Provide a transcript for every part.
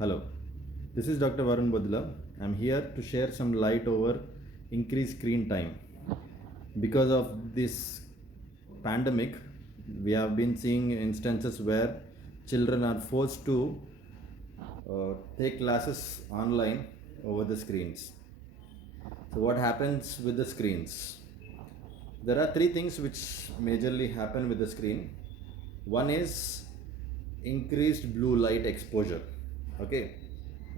Hello, this is Dr. Varun Bodla. I'm here to share some light over increased screen time. Because of this pandemic, we have been seeing instances where children are forced to take classes online over the screens. So, what happens with the screens? There are three things which majorly happen with the screen. One is increased blue light exposure. Okay,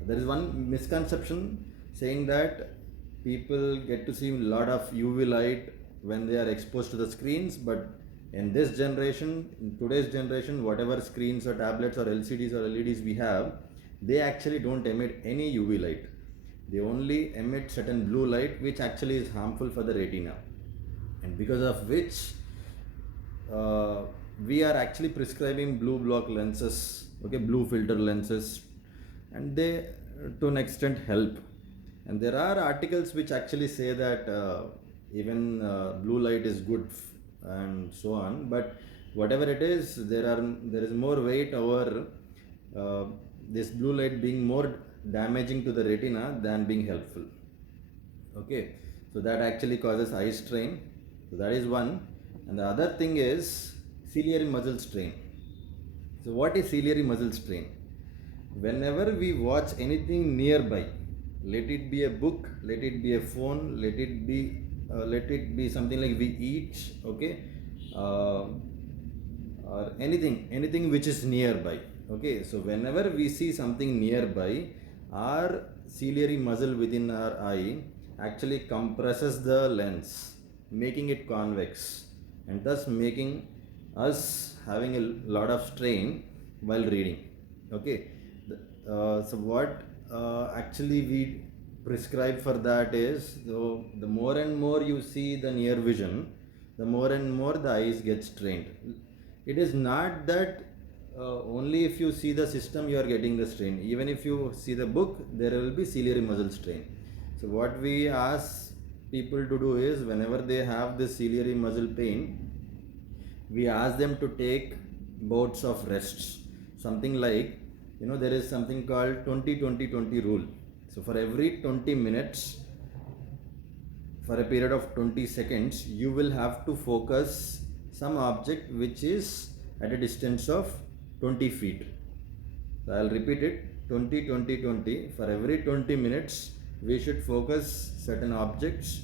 there is one misconception saying that people get to see a lot of UV light when they are exposed to the screens, but in this generation, in today's generation, whatever screens or tablets or LCDs or LEDs we have, they actually don't emit any UV light. They only emit certain blue light, which actually is harmful for the retina, and because of which uh, we are actually prescribing blue block lenses, okay, blue filter lenses, and they to an extent help. And there are articles which actually say that even blue light is good and so on, but whatever it is, there is more weight over uh, this blue light being more damaging to the retina than being helpful. Okay, so that actually causes eye strain. So that is one. And the other thing is ciliary muscle strain. So what is ciliary muscle strain? Whenever we watch anything nearby, let it be a book, let it be a phone, let it be something like we eat, okay, uh, or anything which is nearby. Okay, so whenever we see something nearby, our ciliary muscle within our eye actually compresses the lens, making it convex, and thus making us having a lot of strain while reading. Okay, so what actually we prescribe for that is, so the more and more you see the near vision, the more and more the eyes get strained. It is not that only if you see the system you are getting the strain. Even if you see the book, there will be ciliary muscle strain. So what we ask people to do is, whenever they have this ciliary muscle pain, we ask them to take bouts of rests, something like, there is something called 20-20-20 rule. So for every 20 minutes, for a period of 20 seconds, you will have to focus some object which is at a distance of 20 feet. So I'll repeat it: 20-20-20. For every 20 minutes, we should focus certain objects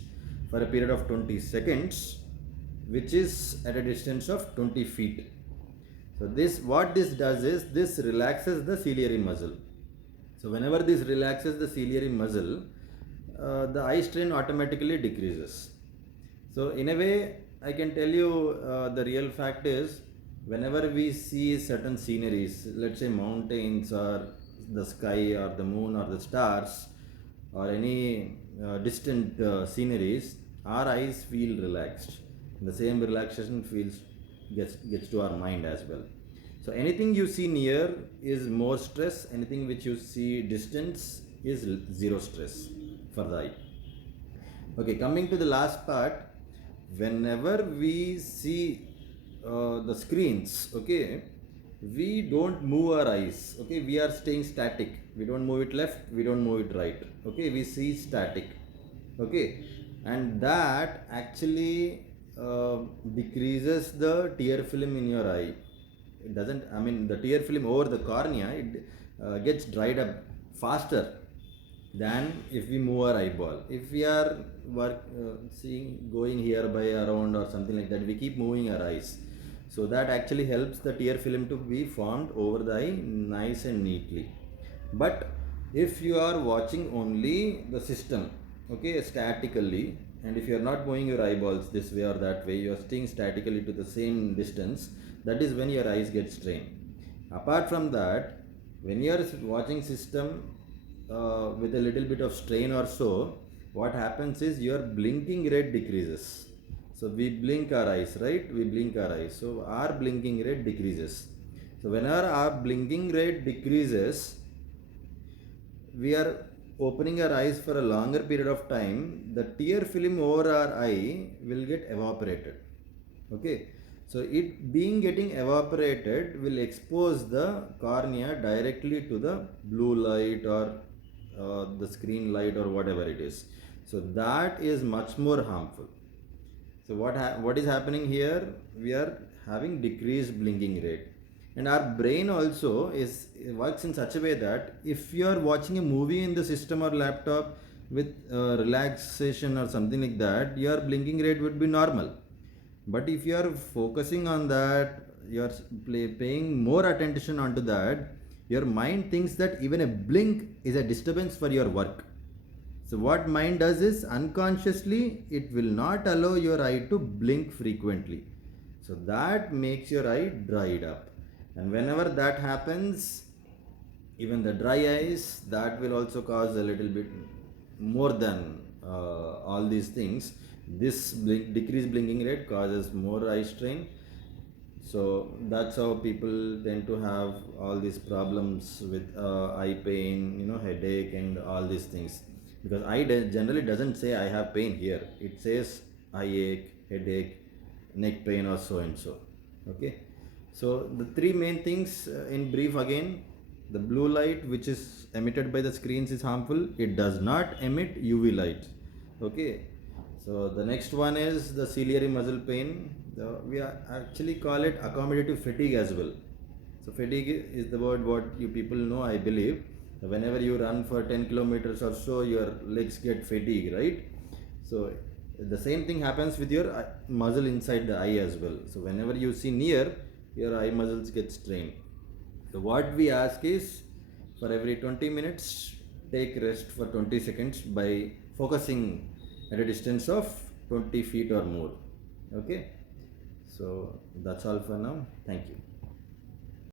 for a period of 20 seconds, which is at a distance of 20 feet. So this, what this does is, this relaxes the ciliary muscle. So whenever this relaxes the ciliary muscle, the eye strain automatically decreases. So in a way, I can tell you, the real fact is, whenever we see certain sceneries, let's say mountains or the sky or the moon or the stars or any distant sceneries, our eyes feel relaxed. The same relaxation feels gets to our mind as well. So anything you see near is more stress. Anything which you see distance is zero stress for the eye. Okay, coming to the last part, whenever we see the screens, okay, we don't move our eyes. Okay, we are staying static. We don't move it left, we don't move it right. Okay, we see static. Okay, and that actually decreases the tear film in your eye. It doesn't, I mean, the tear film over the cornea, it gets dried up faster than if we move our eyeball. If we are seeing, going here by around or something like that, we keep moving our eyes. So that actually helps the tear film to be formed over the eye nice and neatly. But if you are watching only the system, okay, statically, and if you are not moving your eyeballs this way or that way, you are staying statically to the same distance, that is when your eyes get strained. Apart from that, when you are watching system with a little bit of strain or so, what happens is your blinking rate decreases. So we blink our eyes, right? We blink our eyes. So our blinking rate decreases. So whenever our blinking rate decreases, we are opening our eyes for a longer period of time, the tear film over our eye will get evaporated. Okay, So it being getting evaporated will expose the cornea directly to the blue light or the screen light or whatever it is. So that is much more harmful. So what is happening here? We are having decreased blinking rate, and our brain also is works in such a way that if you are watching a movie in the system or laptop with relaxation or something like that, your blinking rate would be normal. But if you are focusing on that, you are paying more attention onto that. Your mind thinks that even a blink is a disturbance for your work. So what mind does is unconsciously it will not allow your eye to blink frequently. So that makes your eye dried up. And whenever that happens, even the dry eyes, that will also cause a little bit more than all these things. This decreased blinking rate causes more eye strain. So that's how people tend to have all these problems with eye pain, headache and all these things. Because generally doesn't say I have pain here. It says eye ache, headache, neck pain or so and so. Okay. So the three main things in brief again: the blue light which is emitted by the screens is harmful. It does not emit UV light. Okay. So the next one is the ciliary muscle pain. We actually call it accommodative fatigue as well. So fatigue is the word what you people know, I believe. Whenever you run for 10 kilometers or so, your legs get fatigued, right? So the same thing happens with your muscle inside the eye as well. So whenever you see near, your eye muscles get strained. So what we ask is, for every 20 minutes, take rest for 20 seconds by focusing at a distance of 20 feet or more. Okay. So that's all for now. Thank you.